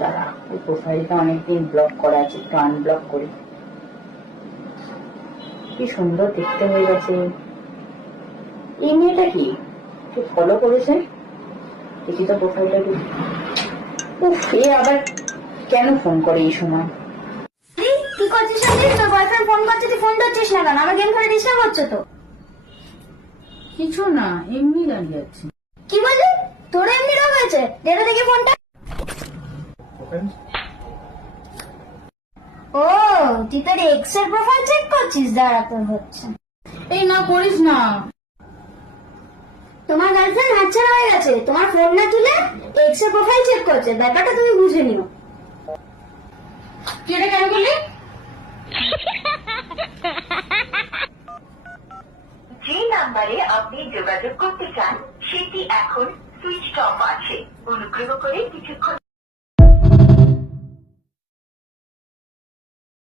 দাঁড়া, এই প্রোফাইলটা অনেকদিন ব্লক করা আছে, একটু আনব্লক করি। কি সুন্দর দেখতে হয়ে গেছে। এই মেয়েটা কি ফলো করেছে? দেখি তো প্রোফাইলটা। উফ, এ আবার কেন ফোন করে এই সময়? কি করছিস? তোর বয়ফ্রেন্ড ফোন করছে, তুই ফোন ধরছিস না কেন? আমার গেম খেলে ডিস্টার্ব হচ্ছে তো। কিছু না, এমনি দাঁড়িয়ে আছি। কি বললি? তোর এমনি রোগ হয়েছে? দেখে দেখি ফোনটা। ও, তুই তোর এক্স এর প্রোফাইল চেক করছিস? দাঁড়া, তোর হচ্ছে। এই না, করিস না। তোমার গার্লফ্রেন্ড হাতছাড়া হয়ে গেছে, তোমার ফোন না তুলে এক্স এর প্রোফাইল চেক করছে। ব্যাপারটা তুমি বুঝে নিও। তুই এটা কেন করলি? যে নাম্বারে আপনি যোগাযোগ করতে চান সেটি এখন সুইচ অফ আছে। অনুগ্রহ করে কিছুক্ষণ